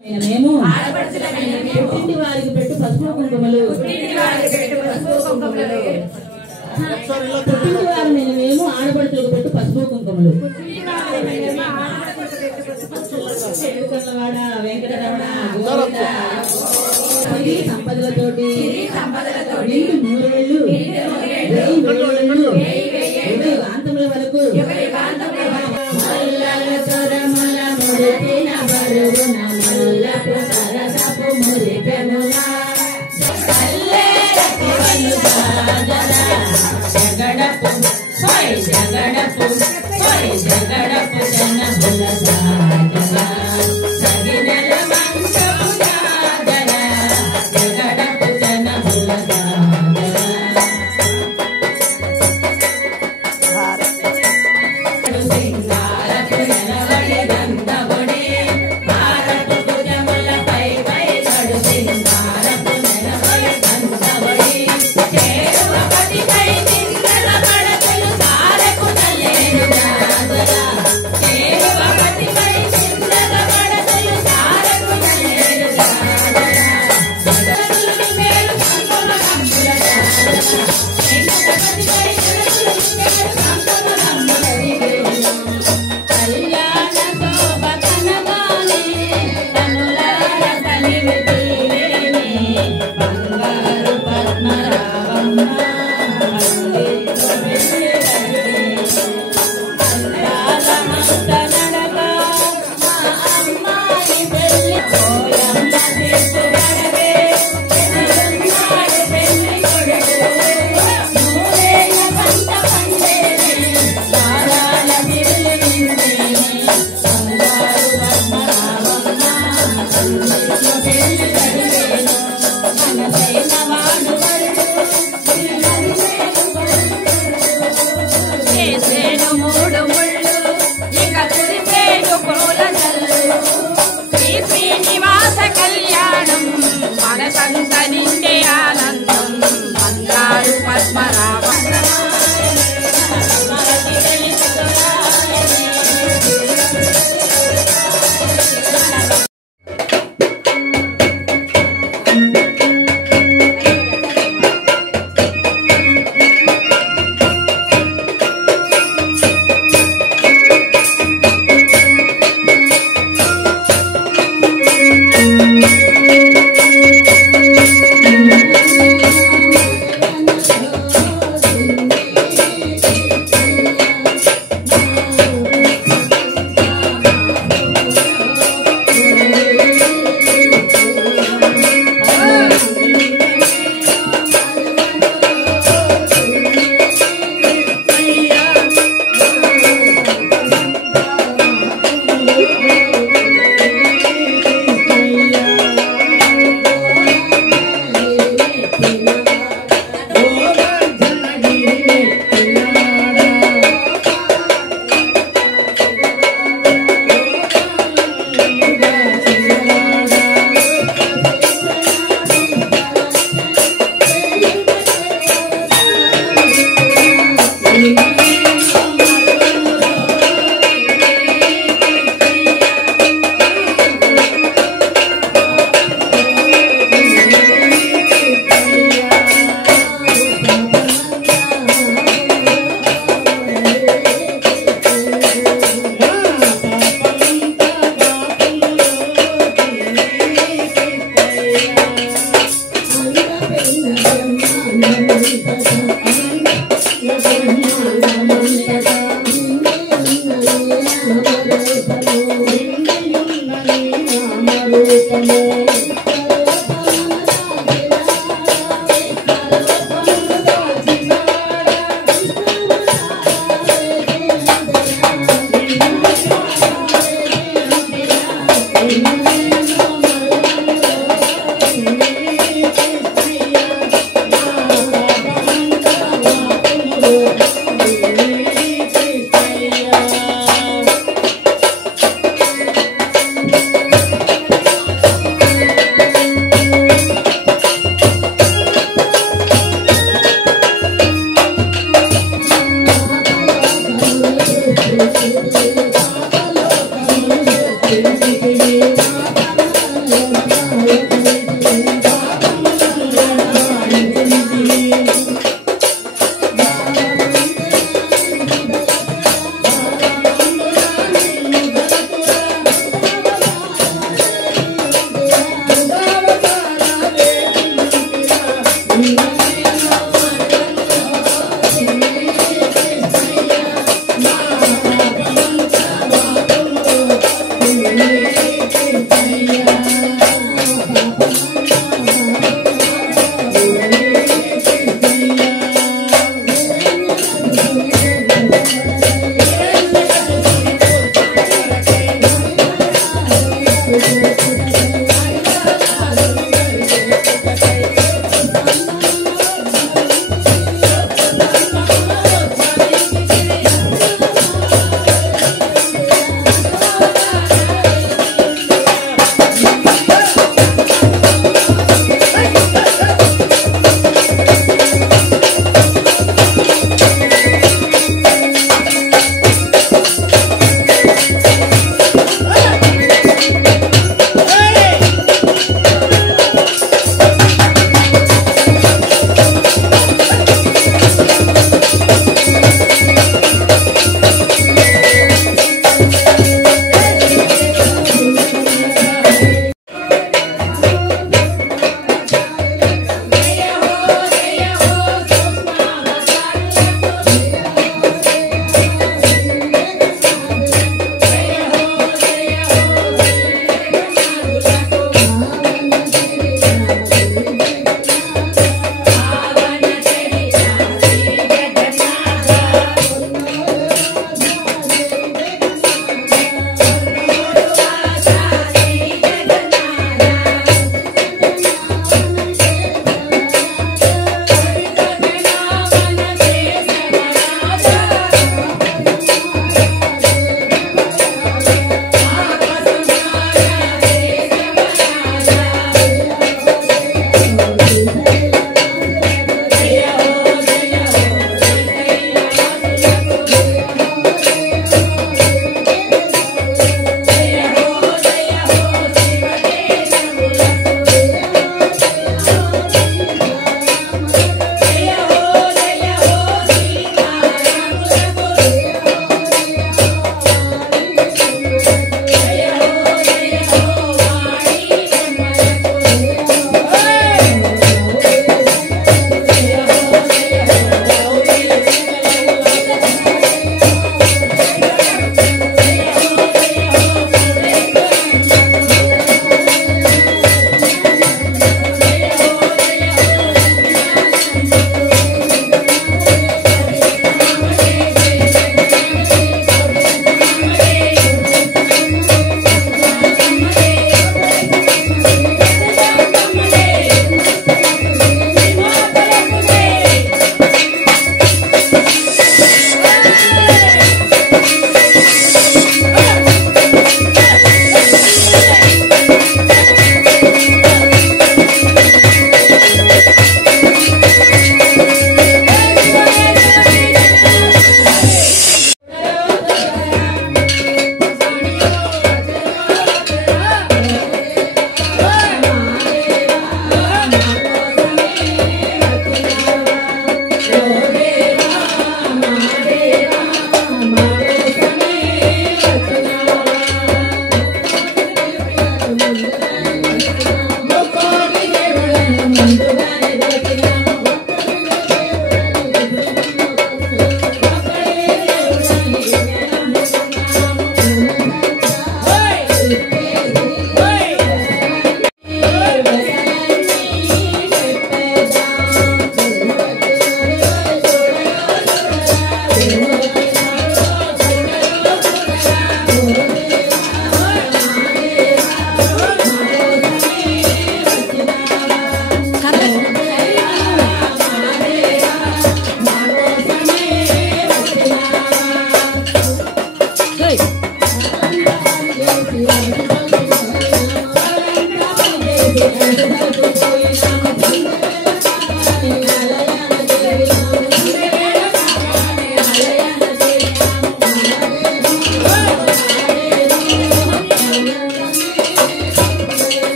మేము పుట్టింటి వారికి పెట్టు పసుపు కుంకుమలు పుట్టింటి వారిని మేము ఆడపడుచులకు పెట్టు పసుపు కుంకుమలు వెంకటరమణ సంపదలతోటి నూరేళ్ళు కాంతముల వరకు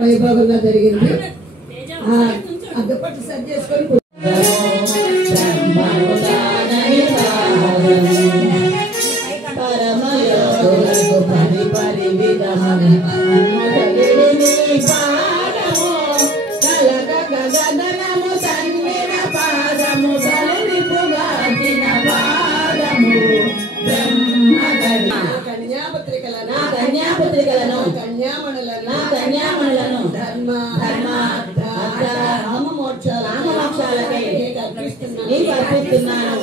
వైభవంగా జరిగింది. అద్దపట్టు సరి చేసుకొని కన్యాపత్రికలను కన్యామణులను ధర్మ మోక్షాలకై నీకు అర్పిస్తున్నాను,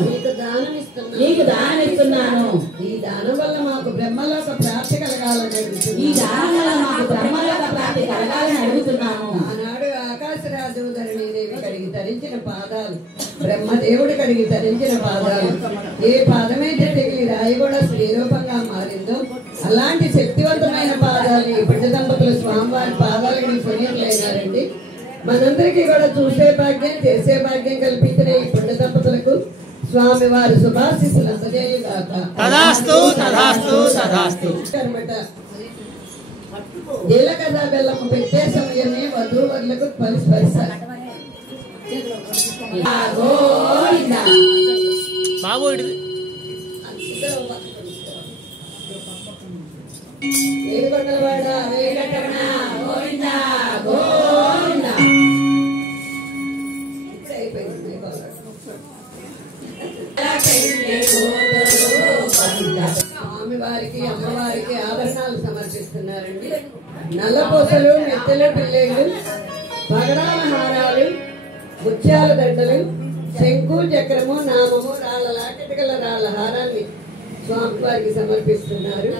నీకు దానమిస్తున్నాను. ఈ దానం వల్ల మాకు బ్రహ్మలోక ప్రాప్తి కలగాలని అడుగుతున్నాము. ఆనాడు ఆకాశరాజు ధరణీదేవి కడిగి ధరించిన పాదాలు, బ్రహ్మదేవుడు కడిగి ధరించిన పాదాలు, ఏ పాదమైతే తెగిలి రాయి కూడా శ్రీరూపంగా మారిందో అలాంటి శక్తివంతమైన పాదాలు ఈ బిడ్డ దంపతులు స్వామివారి పాదాలకు కొనియట్లేనారండి. మనందరికీ కూడా చూసే భాగ్యం, చేసే భాగ్యం కల్పించిన ఈ బిడ్డ దంపతులకు స్వామివారి శుభాశీస్సులు అందజేయుగాక. జీలకర్ర బెల్లం పెట్టే సమయమే వధూవరులకు స్పర్శ. ఏడుకొండలవాడ వెంకటరమణ గోవింద గోవింద. ఇప్పుడే అయిపోయింది. స్వామివారికి అమ్మవారికి ఆభరణాలు సమర్పిస్తున్నారండి. నల్లపూసలు, మెత్తల పిల్లలు, పగడాల హారాలు, ముత్యాల దండలు, శంకు చక్రము, నామము, రాళ్ళ లాకెటికల రాళ్ళ హారాన్ని స్వామివారికి సమర్పిస్తున్నారు.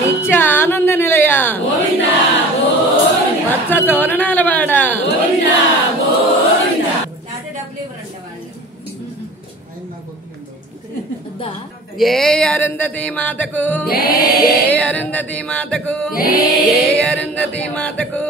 నిత్య ఆనంద నిలయ వత్స తోరణాల జయ అరుంధతి మాతకు, జయ అరుంధతి మాతకు, జయ అరుంధతి మాతకు.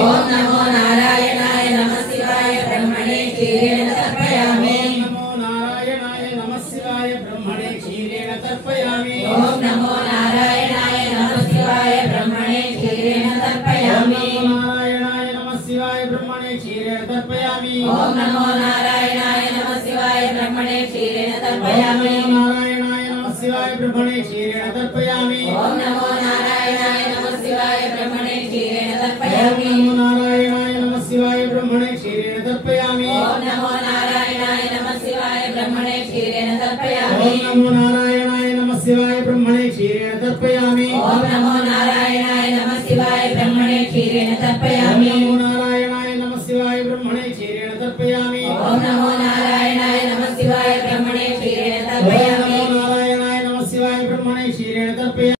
ఓం నమో నారాయణాయ నమః శివాయ బ్రహ్మణే క్షీరేణ తర్పయామి. నమో నారాయణాయ నమః శివాయ బ్రహ్మణే క్షీరేణ తర్పయామి. ఓం నమో నారాయణాయ నమః శివాయ బ్రహ్మణే క్షీరేణ తర్పయామి. నారాయణాయ నమః శివాయ బ్రహ్మణే క్షీరేణ తర్పయామి. ఓం నమో నారాయణాయ నమః శివాయ బ్రహ్మణే క్షీరేణ తర్పయామి. నారాయణాయ నమః శివాయ బ్రహ్మణే క్షీరేణ తర్పయామి. ఓం నమో నారాయణాయ నమః శివాయ బ్రహ్మణే క్షీరేణ తర్పయామి. నారాయణాయ నమః శివాయ బ్రహ్మణే క్షీరేణ తర్పయామి. ఓం నమో నారాయణాయ నమః శివాయ బ్రహ్మణే క్షీరేణ తర్పయామి. ఓం నమో నారాయణాయ నమః శివాయ బ్రహ్మణే క్షీరేణ తర్పయామి. ఓం నమో నారాయణాయ నమః శివాయ బ్రహ్మణే క్షీరేణ తర్పయామి. నమో నారాయణాయ నమః శివాయ బ్రహ్మణే క్షీరేణ తర్పయామి. ఓం నమో నారాయణాయ నమః శివాయ బ్రహ్మణే క్షీరేణ తర్పయామి. నారాయణాయ నమః శివాయ బ్రహ్మణే క్షీరేణ తర్పయామి.